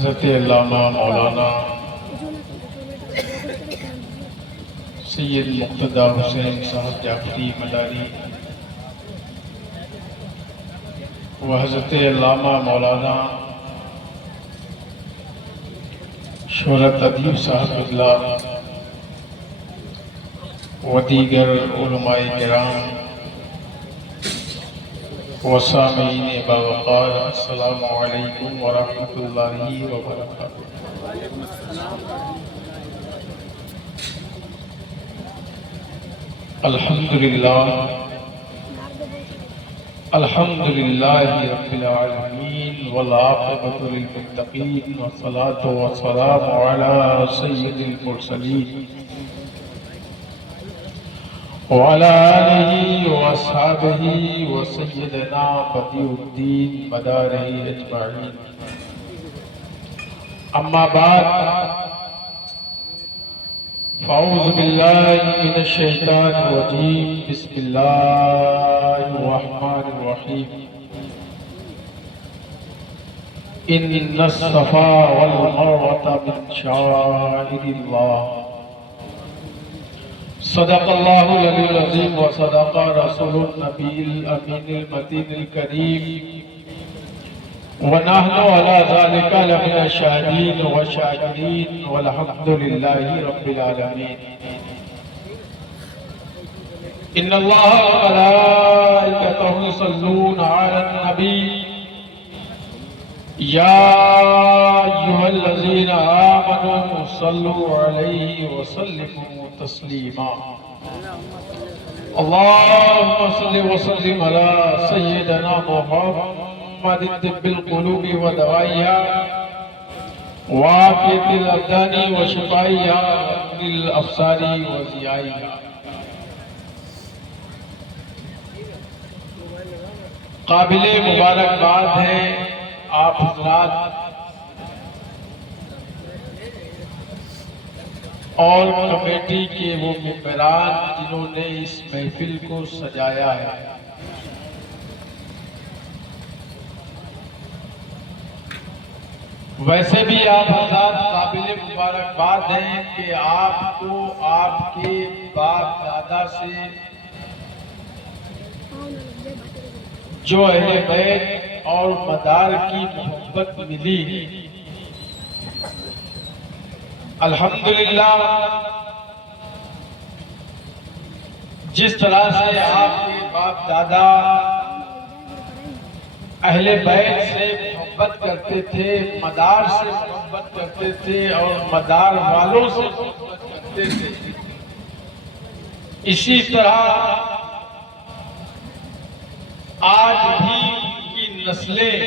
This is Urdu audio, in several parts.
حضرت علامہ مولانا سید مقتدی حسین صاحب جعفری مداری و حضرت علامہ مولانا شہرت ادیب صاحب اضلاع و دیگر علماء کرام و سامعین باوقار، السلام علیکم ورحمۃ اللہ وبرکاتہ۔ الحمدللہ رب العالمین والعاقبۃ للمتقین والصلاة والسلام علی سید المرسلین وعلى آلہ واصحابہ وسیدنا بدیع الدین مدارہ اجمعین، اما بعد فاعوذ باللہ من الشیطان الرجیم، بسم اللہ الرحمن الرحیم۔ ان الصفا والمروة من شعائر اللہ، صدق اللہ العلی العظیم وصدق رسول النبی الامین المتین الکریم، ونحن على ذلك لمن الشاهدين والشاكرين والحمد لله رب العالمين۔ ان الله وملائكته يصلون على النبي يا ايها الذين امنوا صلوا عليه وسلموا تسليما۔ اللهم صل وسلم على سيدنا محمد طب القلوب ودوائها وعافية الأبدان وشفائها للأبصار وضيائها۔ قابل مبارکباد ہے آپ حضرات اور کمیٹی کے وہ ممبران جنہوں نے اس محفل کو سجایا ہے۔ ویسے بھی آپ حضرات قابل مبارکباد ہیں کہ آپ کو آپ کے باپ دادا سے جو اہل بیت اور مدار کی محبت ملی، الحمدللہ جس طرح سے آپ کے باپ دادا اہل بیت سے محبت کرتے تھے، مدار سے محبت کرتے تھے اور مدار والوں سے محبت کرتے تھے، اسی طرح آج بھی ان کی نسلیں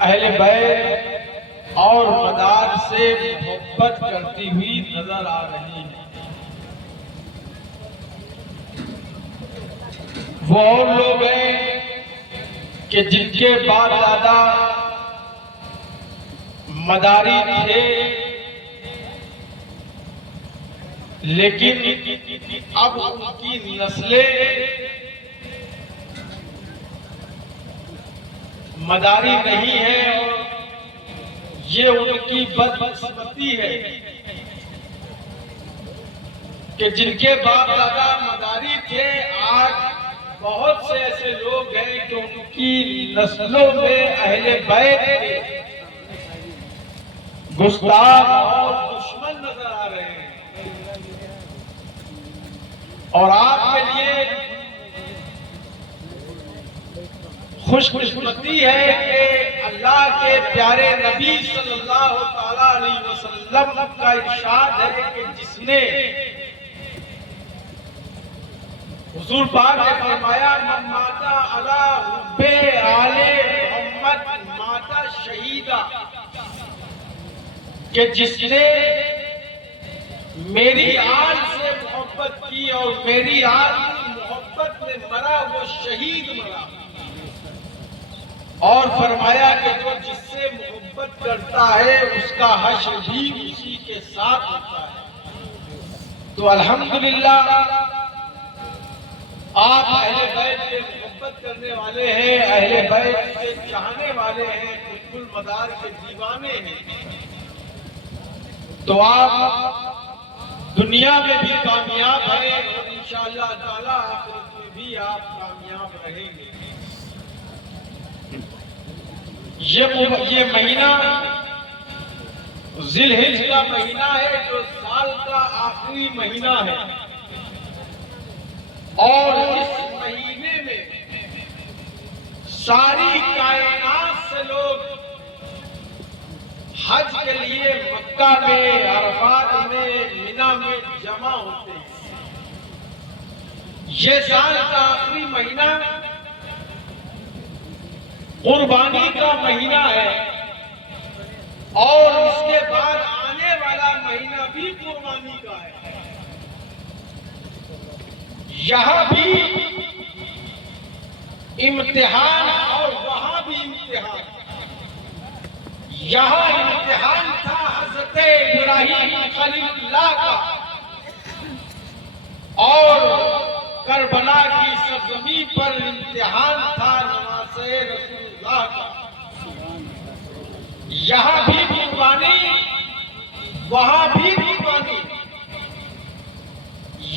اہل بیت اور مدار سے محبت کرتی ہوئی نظر آ رہی ہیں۔ وہ اور لوگ ہیں کہ جن کے باپ دادا مداری تھے، لیکن اب ان کی نسلیں مداری نہیں ہیں، اور یہ ان کی بدقسمتی ہے کہ جن کے باپ دادا مداری تھے، آج بہت سے ایسے لوگ ہیں کہ ان کی نسلوں میں اہل بیت کے گستاخ اور دشمن نظر آ رہے ہیں۔ اور آپ کے لیے خوش قسمتی ہے کہ اللہ کے پیارے نبی صلی اللہ علیہ وسلم کا ارشاد ہے کہ جس نے حضور پاک نے فرمایا من ماتا علی حب آل محمد ماتا شہیدا، کہ جس نے میری آل سے محبت کی اور میری آل کی محبت میں مرا وہ شہید مرا، اور فرمایا کہ جو جس سے محبت کرتا ہے اس کا حشر بھی اسی کے ساتھ ہوتا ہے۔ تو الحمدللہ آپ اہل بیت سے محبت کرنے والے ہیں، اہل بیت سے چاہنے والے ہیں، خود قطب المدار کے دیوانے ہیں، تو آپ دنیا میں بھی کامیاب ہیں اور انشاءاللہ تعالی آخرت میں بھی آپ کامیاب رہیں گے۔ یہ مہینہ ذی الحجہ کا مہینہ ہے جو سال کا آخری مہینہ ہے، اور اس مہینے میں ساری کائنات سے لوگ حج کے لیے مکہ میں، عرفات میں، منی میں جمع ہوتے ہیں۔ یہ سال کا آخری مہینہ قربانی کا مہینہ ہے، اور اس کے بعد آنے والا مہینہ بھی قربانی کا ہے۔ یہاں بھی امتحان اور وہاں بھی امتحان۔ یہاں امتحان تھا حضرت ابراہیم خلیل اللہ کا، اور کربلا کی سرزمین پر امتحان تھا نواسہ رسول اللہ کا۔ یہاں بھی قربانی، وہاں بھی قربانی۔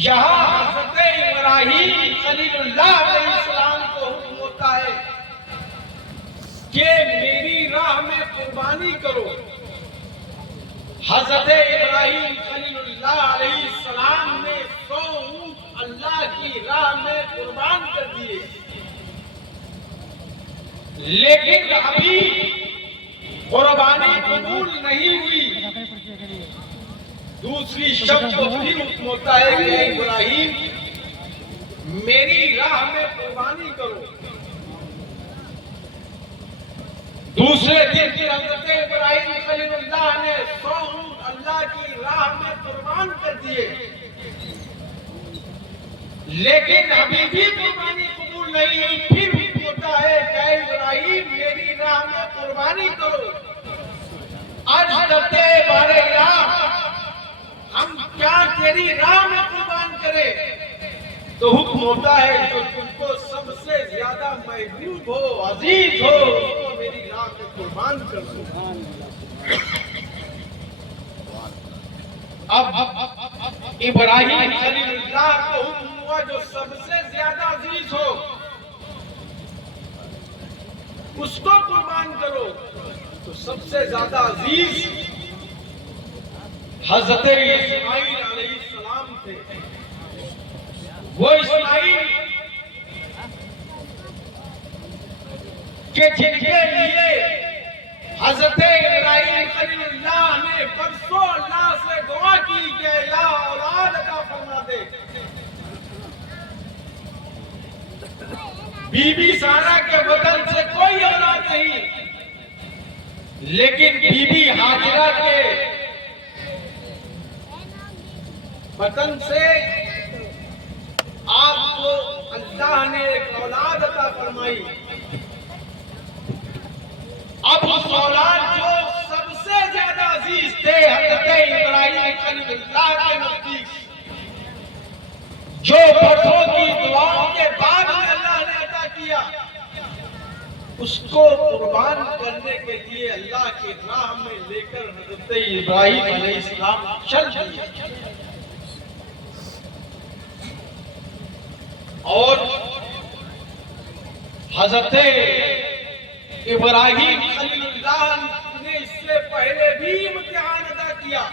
یہاں حضرت ابراہیم خلیل اللہ علیہ السلام کو حکم ہوتا ہے کہ میری راہ میں قربانی کرو۔ حضرت ابراہیم خلیل اللہ علیہ السلام نے 100 اونٹ اللہ کی راہ میں قربان کر دیے، لیکن ابھی قربانی قبول نہیں ہوئی۔ دوسری شب کو پھر حکم ہوتا ہے کہ ابراہیم میری راہ میں قربانی کرو۔ دوسرے دن کی حضرت ابراہیم خلیل اللہ نے 100 اونٹ اللہ کی راہ میں قربان کر دیے، لیکن ابھی بھی قربانی قبول نہیں ہوئی۔ پھر حکم ہوتا ہے کہ ابراہیم میری راہ میں قربانی کرو۔ آج کرتے بارے راہ، ہم کیا تیری راہ میں قربان کریں؟ تو حکم ہوتا ہے جو تم کو سب سے زیادہ محبوب ہو، عزیز ہو، اس کو میری راہ میں قربان کر دو۔ اب ابراہیم خلیل اللہ کو حکم ہوا جو سب سے زیادہ عزیز ہو اس کو قربان کرو۔ تو سب سے زیادہ عزیز حضرت اسماعیل علیہ السلام تھے۔ وہ اسماعیل کہ جن کے لیے حضرت ابراہیم خلیل اللہ نے برسوں اللہ سے دعا کی کہ اللہ اولاد عطا فرما دے۔ بی بی سارہ کے بدن سے کوئی اولاد نہیں، لیکن بی بی ہاجرہ کے بدن سے آپ کو اللہ نے ایک اولاد عطا فرمائی۔ اب اس اولاد جو سب سے زیادہ عزیز تھے حضرت ابراہیم خلیل اللہ کے نزدیک، جو برسوں کی دعاؤں کے بعد اللہ نے عطا کیا، اس کو قربان کرنے کے لیے اللہ کی راہ میں لے کر حضرت ابراہیم علیہ السلام چل دیے۔ اور حضرت ابراہیم خلیل اللہ نے اس سے پہلے بھی امتحان ادا کیا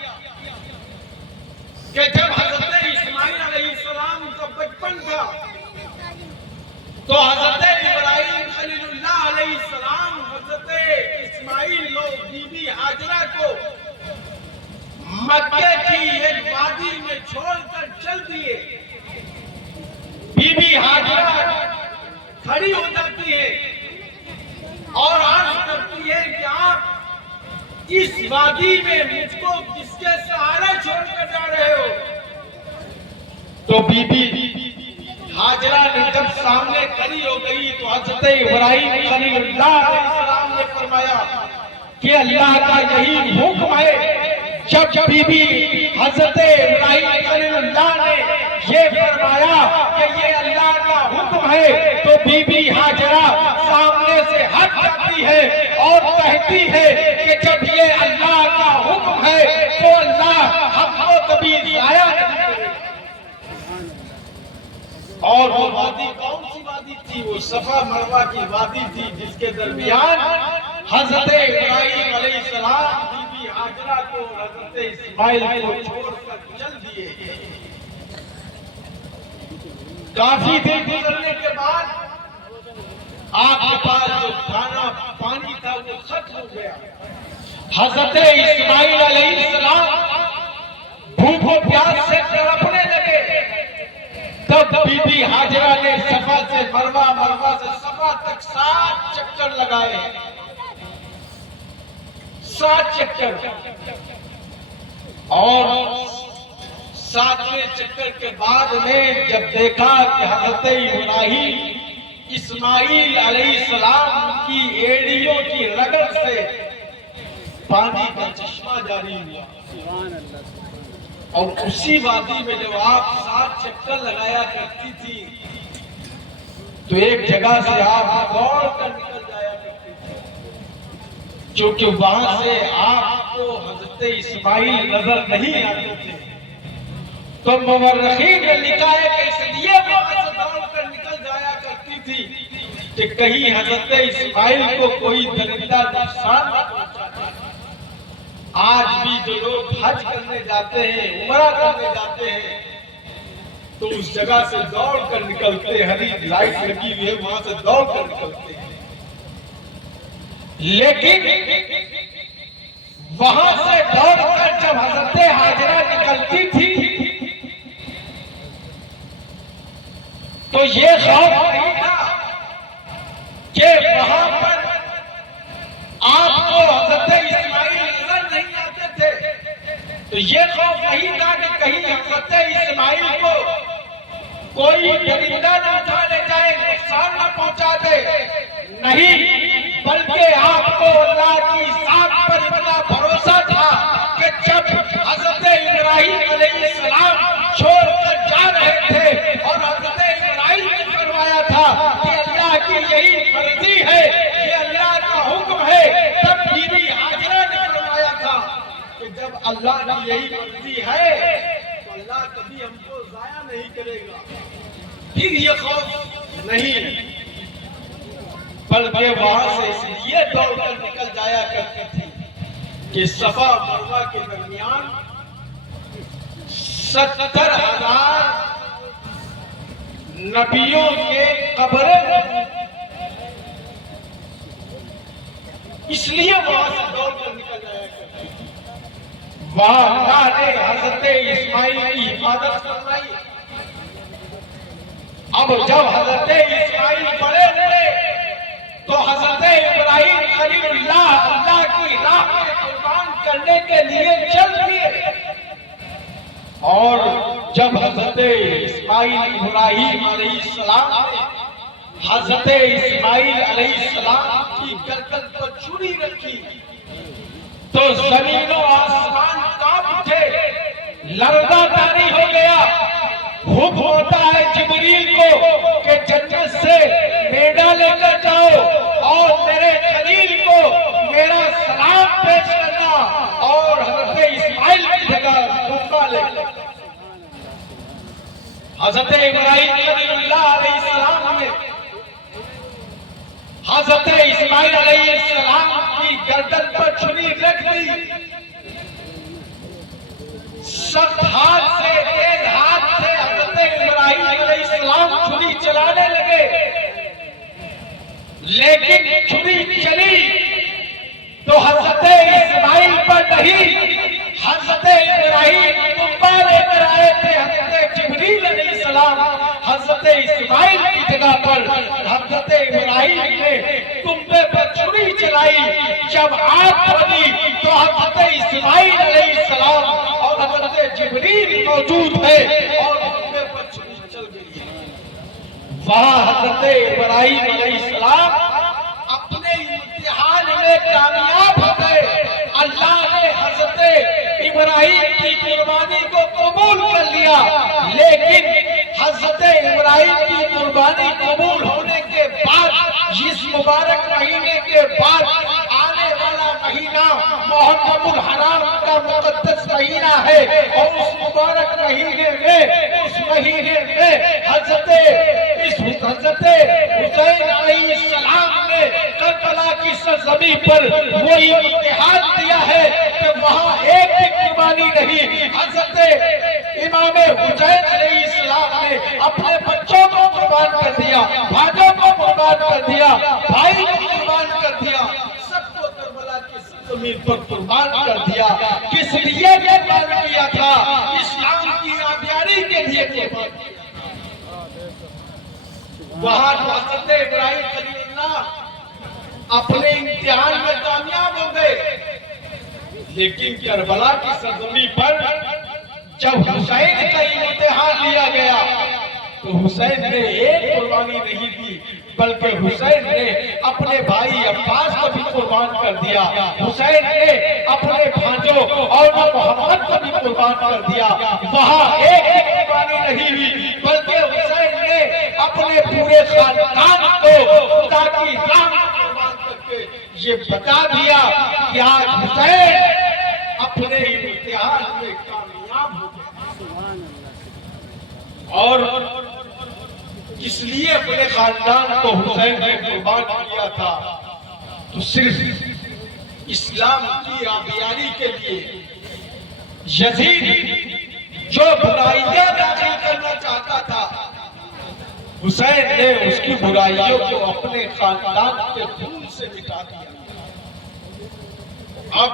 کہ جب حضرت اسماعیل علیہ السلام کا بچپن تھا تو حضرت ابراہیم خلیل اللہ علیہ السلام حضرت اسماعیل اور بی بی ہاجرہ کو مکے کی ایک وادی میں چھوڑ کر چل دیے۔ بی بی ہاجرہ کھڑی ہو جاتی ہے اور عرض کرتی ہے کہ آپ اس وادی میں مجھ کو کس کے سہارے چھوڑ کر جا رہے ہو؟ تو بی بی ہاجرہ نے جب سامنے کھڑی ہو گئی تو حضرت ابراہیم خلیل اللہ علیہ السلام نے فرمایا کہ اللہ کا یہی حکم ہے۔ جب بی بی حضرت ابراہیم خلیل اللہ نے یہ فرمایا کہ یہ اللہ کا حکم حکم ہے تو بی بی ہاجرہ سامنے سے ہٹ جاتی ہے اور کہتی ہے کہ جب یہ اللہ کا حکم ہے تو اللہ ہم کو کبھی ضائع نہیں کرے. اور وہ وادی کون سی وادی تھی؟ وہ صفا مروہ کی وادی تھی جس کے درمیان حضرت ابراہیم علیہ السلام بی بی ہاجرہ کو اور حضرت اسماعیل کو چھوڑ کر چل دیے. کافی دن گزرنے کے بعد آپ کے پاس جو کھانا پانی تھا وہ ختم ہو گیا. حضرت اسماعیل علیہ السلام بھوک و پیاس سے تڑپنے لگے. تب بی بی ہاجرہ نے صفا سے مروہ، مروہ سے صفا تک 7 چکر لگائے. 7 چکر. اور 7ویں چکر کے بعد میں جب دیکھا کہ حضرت ابراہیم اسماعیل علیہ السلام کی ایڑیوں کی رگڑ سے پانی کا چشمہ جاری ہوا. اور اسی وادی میں جب آپ 7 چکر لگایا کرتی تھی تو ایک جگہ سے آپ دوڑ کر نکل جایا کرتی تھی کیونکہ وہاں سے آپ کو حضرت اسماعیل نظر نہیں آتے تھے. تو مورخین نے لکھا ہے کہ اس لیے وہاں سے دوڑ کر نکل جایا کرتی تھی کہ کہیں حضرت اسماعیل کو کوئی درندہ نقصان نہ پہنچا دے. آج بھی جو لوگ حج کرنے جاتے ہیں، عمرہ کرنے جاتے ہیں تو اس جگہ سے دوڑ کر نکلتے ہیں. ہری لائٹ لگی ہوئی ہے وہاں سے دوڑ کر نکلتے ہیں. لیکن وہاں سے دوڑ کر جب حضرت ہاجرہ نکلتی تھی تو یہ خوف نہیں تھا کہ وہاں پر آپ کو حضرت اسماعیل نظر نہیں آتے تھے. تو یہ خوف نہیں تھا کہ کہیں حضرت اسماعیل کو کوئی درندہ نہ اٹھا لے جائے، نقصان نہ پہنچا دے. نہیں، بلکہ آپ کو اللہ کی ذات پر اتنا بھروسہ تھا کہ جب حضرت ابراہیم علیہ السلام چھوڑ کر جا رہے تھے اور حضرت ابراہیم نے فرمایا تھا کہ اللہ کی یہی مرضی ہے، یہ اللہ کا حکم ہے، تب بی بی ہاجرہ نے فرمایا تھا کہ جب اللہ کی یہی مرضی ہے تو اللہ کبھی ہم کو ضائع نہیں کرے گا. پھر یہ خوف نہیں، بلکہ وہاں سے اس لیے دوڑ کر نکل جایا کرتی تھی کہ صفا مروہ کے درمیان 70,000 نبیوں کے قبریں، اس لیے وہاں سے دوڑ کر نکل جایا کرتی تھی. وہاں اللہ نے حضرت اسماعیل کی حفاظت فرمائی. اب جب حضرت اسماعیل بڑے ہوئے تو حضرت ابراہیم خلیل اللہ اللہ کی راہ میں قربان کرنے کے لیے چل دیے. اور جب حضرت اسماعیل ابراہیم علیہ السلام نے حضرت اسماعیل علیہ السلام کی گردن پر چھری رکھی تو زمین و آسمان کانپ اٹھے، لرزہ طاری ہو گیا. حکم ہوتا ہے جبریل کو کہ جنت سے میڈا لے کر جاؤ اور میرے خلیل کو میرا سلام پیش کرنا اور حضرت اسماعیل کی جگہ دھوکہ لے کر. حضرت ابراہیم خلیل اللہ علیہ السلام نے حضرت اسماعیل علیہ السلام کی گردن پر چھری رکھ دی. سخت ہاتھ سے، تیز ہاتھ سے حضرت ابراہیم علیہ السلام چھری چلانے لگے. لیکن چھری چلی تو حضرت اسماعیل پر نہیں، حضرت ابراہیم کنبہ لے کر آئے تھے. حضرت جبریل علیہ السلام حضرت اسماعیل کی جگہ پر حضرت ابراہیم نے کنبے پر چھری چلائی. جب آگ پھیلی تو حضرت اسماعیل علیہ السلام اور حضرت جبریل موجود ہے اور کنبے پر چھری چل گئی. وہاں حضرت ابراہیم علیہ السلام اپنے امتحان میں کامیاب ہو گئے. اللہ نے حضرت ابراہیم کی قربانی کو قبول کر لیا. لیکن حضرت ابراہیم کی قربانی قبول ہونے کے بعد اس مبارک مہینے کے بعد آنے والا مہینہ محرم الحرام کا مقدس مہینہ ہے، اور اس مبارک مہینے میں حضرت حسین علیہ السلام نے کربلا کی سرزمین پر وہی امتحان دیا ہے کہ وہاں ایک بھی قربانی نہیں۔ حضرت امام حسین علیہ السلام نے اپنے بچوں کو قربان کر دیا، بھائیوں کو قربان کر دیا، بھائی کو قربان کر دیا، سب کو کربلا کی سرزمین پر قربان کر دیا۔ کس لیے قربان کیا تھا؟ اسلام کی آبیاری کے لیے قربان کیا۔ وہاں حضرت ابراہیم خلیل اللہ اپنے امتحان میں کامیاب ہو گئے، لیکن کربلا کی سرزمین پر جب حسین کا امتحان لیا گیا تو حسین نے ایک قربانی نہیں دی، بلکہ حسین نے اپنے بھائی عباس کو بھی قربان کر دیا، حسین نے اپنے بھانجوں اور محمد کو بھی قربان کر دیا۔ وہاں ایک قربانی نہیں ہوئی، بلکہ حسین نے اپنے پورے خاندان کو خدا کی راہ میں قربان کر کے یہ بتا دیا کہ آج حسین اپنے امتحان میں کامیاب ہو گئے۔ اور اس لیے اپنے خاندان کو حسین نے قربان کیا تھا تو صرف اسلام کی آبیاری کے لیے۔ یزید جو برائیاں داخل کرنا چاہتا تھا، حسین نے اس کی برائیوں کو اپنے خاندان کے خون سے مٹا دیا۔ اب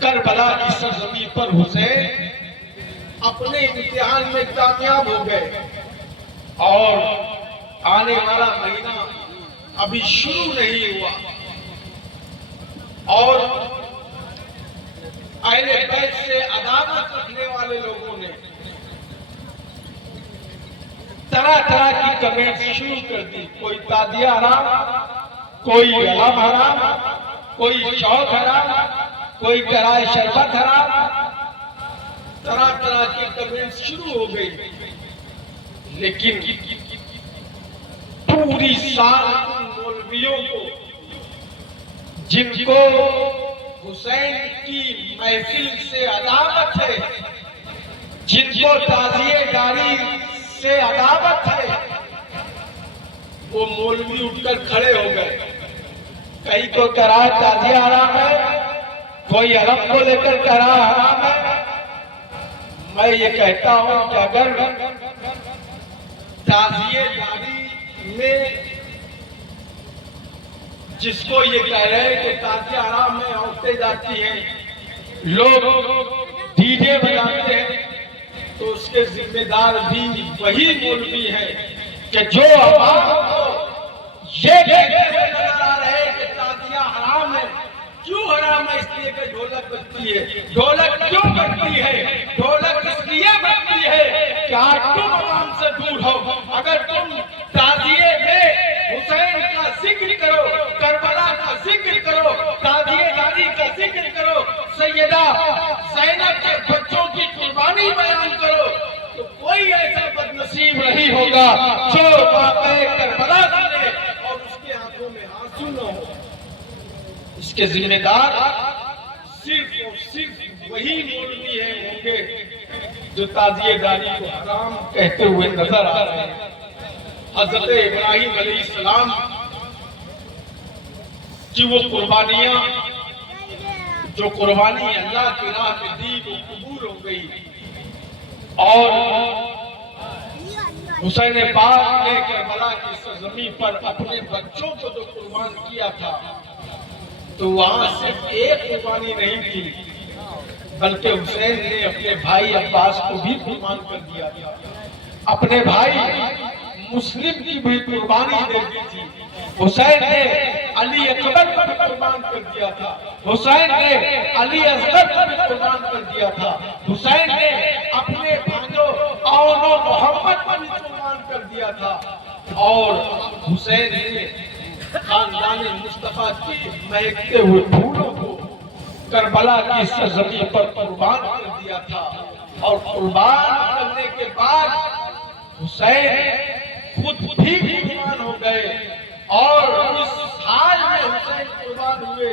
کربلا کی سرزمین پر حسین اپنے امتحان میں کامیاب ہو گئے، اور آنے والا مہینہ ابھی شروع نہیں ہوا، اور اہل بیت سے عداوت رکھنے والے لوگوں نے طرح طرح کی کمنٹ شروع کر دی۔ کوئی تازیہ حرام، کوئی علم حرام، کوئی شوق حرام، کوئی کرائے شربت حرام، طرح طرح کی کمنٹ شروع ہو گئی۔ لیکن پوری سال مولویوں کو، جن کو حسین کی محفل سے عداوت ہے، جن کو تعزیے داری سے عداوت ہے، وہ مولوی اٹھ کر کھڑے ہو گئے۔ کئی کو کرا تعزیہ حرام ہے، کوئی علم کو لے کر کرا حرام ہے۔ میں یہ کہتا ہوں کہ اگر تعزیے داری میں جس کو یہ کہہ رہے ہیں کہ تعزیہ حرام میں عورتیں جاتی ہیں، لوگ ڈی جے بجاتے ہیں، تو اس کے ذمہ دار بھی وہی مولوی ہے کہ جو عوام کو یہ کہتے ہوئے نظر آ رہے ہیں کہ تعزیہ حرام ہے۔ کیوں حرام ہے؟ اس لیے کہ ڈھولک بجتی ہے۔ ڈھولک کیوں بجتی ہے؟ ڈھولک اس لیے بجتی ہے کہ آج تم عوام سے دور ہو۔ اگر تم تعزیے میں حسین کا ذکر کرو، کربلا کا ذکر کرو، تعزیے داری کا ذکر کرو، سیدہ زینب کے بچوں کی قربانی بیان کرو، تو کوئی ایسا بدنصیب نہیں ہوگا جو واقعہ کربلا سنے اور اس کے آنکھوں میں آنسو نہ ہو۔ اس کے ذمہ دار صرف اور صرف وہی مولوی ہوں گے جو تعزیہ داری کو حرام کہتے ہوئے نظر آ رہے ہیں۔ حضرت ابراہیم علیہ السلام کی وہ قربانیاں جو قربانی اللہ کی راہ میں دی وہ قبول ہو گئی، اور حسین پاک نے کربلا کی سرزمین پر اپنے بچوں کو جو قربان کیا تھا، تو وہاں صرف ایک قربانی نہیں تھی، بلکہ حسین نے اپنے بھائی عباس کو بھی قربان کر دیا تھا۔ اپنے بھائی مسلم کی بھی قربانی دے دی تھی۔ حسین نے علی اکبر کو بھی قربان کر دیا تھا، حسین نے علی اصغر کو بھی قربان کر دیا تھا، حسین نے اپنے بھانجوں اون و محمد کو بھی قربان کر دیا تھا، اور حسین نے خاندان مصطفیٰ کی مہکتے ہوئے پھولوں کو کربلا کی سرزمین پر قربان کر دیا تھا۔ اور قربان کرنے کے بعد حسین خود بھی قربان ہو گئے، اور اس حال میں حسین قربان ہوئے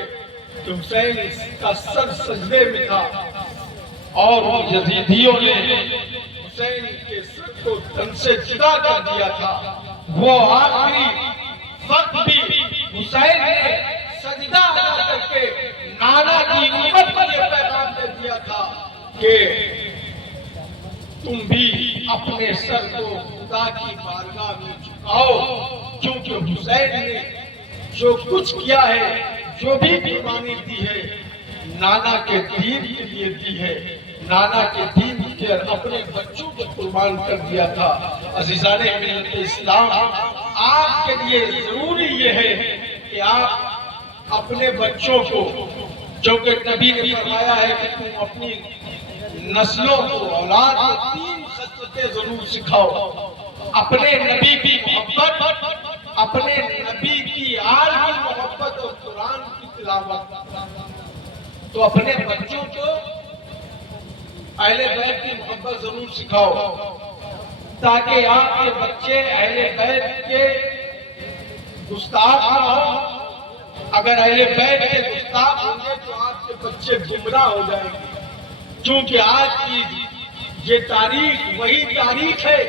کہ حسین کا سر سجدے میں تھا، اور یزیدیوں نے حسین کے سر کو تن سے جدا کر دیا تھا۔ وہ آخری وقت بھی حسین نے سجدہ ادا کر کے نانا کی امت کو یہ پیغام دے دیا تھا کہ تم بھی اپنے سر کو خدا کی بارگاہ میں جھکاؤ، کیونکہ حسین نے جو کچھ کیا ہے، جو بھی قربانی دی ہے، نانا کے دین کے لیے دی ہے، نانا کے دین کے اپنے بچوں کو قربان کر دیا تھا۔ عزیزان ملت اسلام، آپ کے لیے ضروری یہ ہے کہ آپ اپنے بچوں کو، جو کہ نبی نے فرمایا ہے کہ تم اپنی نسلوں کو، اولاد کو 3 خصلتیں ضرور سکھاؤ: اپنے نبی کی محبت، اپنے نبی کی آل کی محبت، اور قرآن کی تلاوت۔ تو اپنے بچوں کو اہل بیت کی محبت ضرور سکھاؤ، تاکہ آپ کے بچے اہل بیت کے گستاخ نہ ہوں۔ اگر اہل بیت کے گستاخ ہوں گے تو آپ کے بچے گمراہ ہو جائیں گے، کیونکہ آج کی یہ تاریخ وہی تاریخ ہے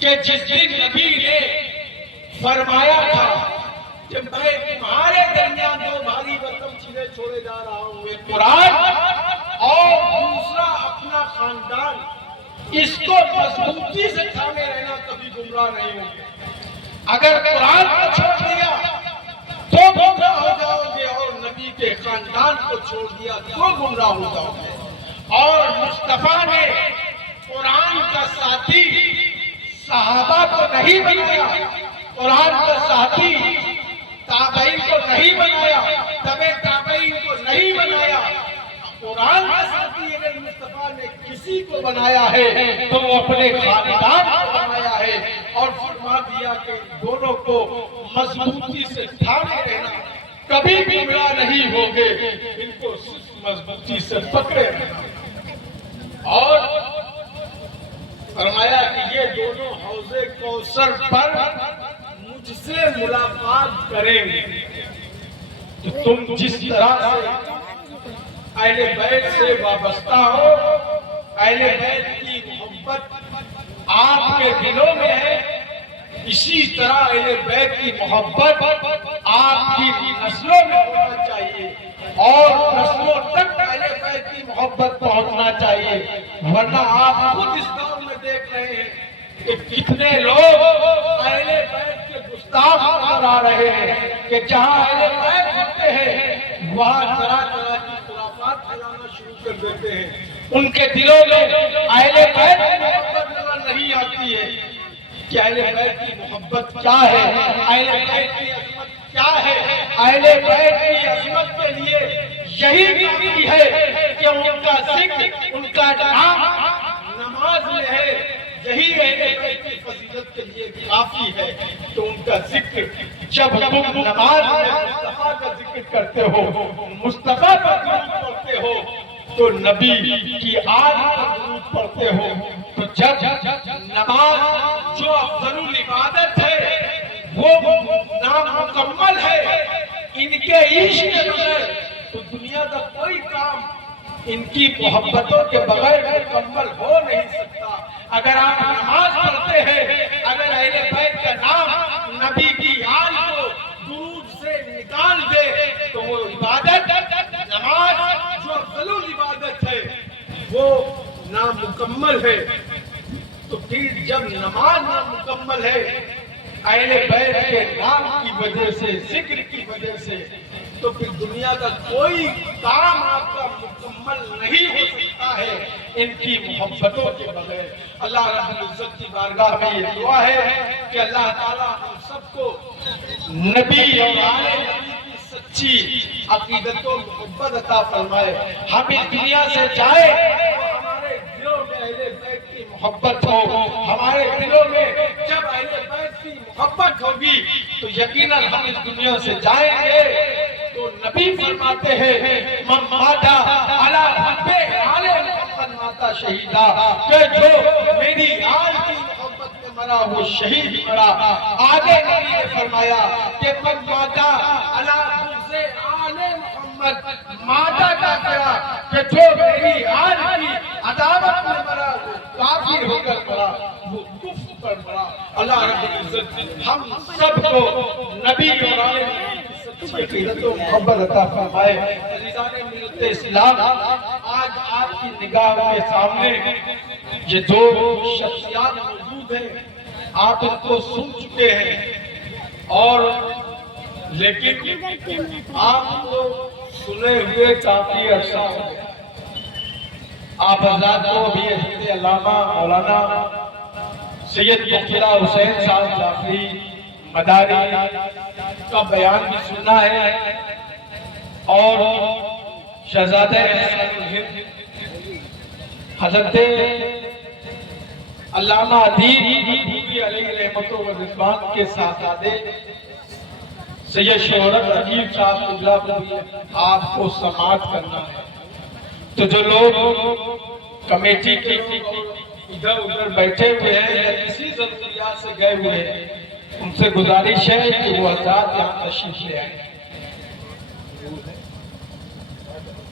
کہ جس دن نبی نے فرمایا تھا کہ میں تمہارے درمیان 2 بھاری رقم چیزیں چھوڑے جا رہا ہوں، ایک قرآن اور دوسرا اپنا خاندان، اس کو مضبوطی سے تھامے رہنا، کبھی گمراہ نہیں ہوں گے۔ اگر قرآن کو چھوڑ دیا تو گمراہ ہو جاؤ گے، اور نبی کے خاندان کو چھوڑ دیا تو گمراہ ہو جاؤ گے۔ اور مصطفیٰ نے قرآن کا ساتھی صحابہ کو نہیں بنایا، قرآن کا ساتھی تابعین کو نہیں بنایا، تبع تابعین کو نہیں بنایا۔ قرآن کا ساتھی اگر مصطفیٰ نے کسی کو بنایا ہے تو وہ اپنے خاندان کو بنایا ہے، اور فرما دیا کہ دونوں کو مضبوطی سے تھامے رہنا، کبھی گمراہ نہیں ہوگے، ان کو صرف مضبوطی سے پکڑے رہنا۔ اور فرمایا کہ یہ دونوں حوض کوثر پر مجھ سے ملاقات کریں گے۔ تو تم جس طرح سے اہل بیت سے وابستہ ہو، اہل بیت کی محبت آپ کے دلوں میں ہے، اسی طرح اہل بیت کی محبت آپ کی نسلوں میں ہونا چاہیے، اور نسلوں تک اہل بیت کی محبت پہنچنا چاہیے۔ ورنہ آپ خود اس دور میں دیکھ رہے ہیں کہ کتنے لوگ اہل بیت کے گستاخ نظر آ رہے ہیں، کہ جہاں اہل بیت ہوتے ہیں وہاں طرح طرح کی خرافات پھیلانا شروع کر دیتے ہیں۔ ان کے دلوں میں اہل بیت کی محبت نظر نہیں آتی ہے کہ اہل بیت کی محبت کیا ہے، اہل بیت کی عظمت کیا ہے۔ اہل بیت کی عظمت کے لیے یہی کافی ہے کہ ان کا ذکر، ان کا نام نماز میں ہے، یہی اہل بیت کی فضیلت کے لیے کافی ہے۔ تو ان کا ذکر جب تم نماز میں مصطفیٰ کا ذکر کرتے ہو، مصطفیٰ کا درود پڑھتے ہو، تو نبی کی آل پر درود پڑھتے ہو، تو جب نماز جو افضل العبادت ہے وہ نامکمل ہے، ان کے عشق کے بغیر تو دنیا کا کوئی کام ان کی محبتوں کے بغیر مکمل ہو نہیں سکتا۔ اگر آپ نماز پڑھتے ہیں، اگر اہل بیت کا نام نبی کی آل کو درود سے نکال دے تو وہ عبادت، نماز جو افضل العبادت ہے، وہ نامکمل ہے۔ تو پھر جب نماز نامکمل ہے اہل بیت کے نام کی وجہ سے، ذکر کی وجہ سے، تو پھر دنیا کا کوئی کام آپ کا مکمل نہیں ہو سکتا ہے ان کی محبتوں کے بغیر۔ اللہ رب العزت کی بارگاہ میں یہ دعا ہے کہ اللہ تعالیٰ ہم سب کو نبی اور آل نبی کی سچی عقیدت و محبت عطا فرمائے۔ ہم اس دنیا سے جائیں تو ہمارے دلوں میں اہل بیت کی محبت ہو، ہمارے دلوں میں جب اہل بیت کی محبت ہوگی تو یقیناً ہم اس دنیا سے جائیں گے تو نبی فرماتے ہیں من ماتا علی حب آل محمد ماتا شہیدا، کہ جو میری آل کی مرا وہ شہید مرا. آگے نبی نے فرمایا کہ من ماتا علی بغض آل محمد, ماتا کا کیا کہ جو میری آل کی عداوت میں مرا وہ کافر ہو کر مرا, وہ کفر پر مرا. اللہ رب العزت ہم سب کو نبی اور آل سچی عقیدت و محبت عطا فرمائے. عزیزان ملت اسلام, آج آپ کی نگاہوں کے سامنے یہ دو شخصیات موجود ہیں. آپ ان کو سن چکے ہیں اور لیکن آپ کو سنے ہوئے کافی عرصہ ہو گیا. آپ حضرات کو بھی حضرت علامہ مولانا سید مقتدی حسین صاحب جعفری مداری کا بیان بھی سننا ہے اور شہزادہ احسان الہند حضرت علامہ ادیب بھوری علیہ رحمت و رضوان کے ساتھ سید شہرت عجیب صاحب قبلہ کو بھی آپ کو سماعت کرنا ہے. تو جو لوگ کمیٹی کے ادھر ادھر بیٹھے ہوئے ہیں یا کسی ضروریات سے گئے ہوئے ہیں, ان سے گزارش ہے کہ وہ حضرات یہاں تشریف لے آئیں.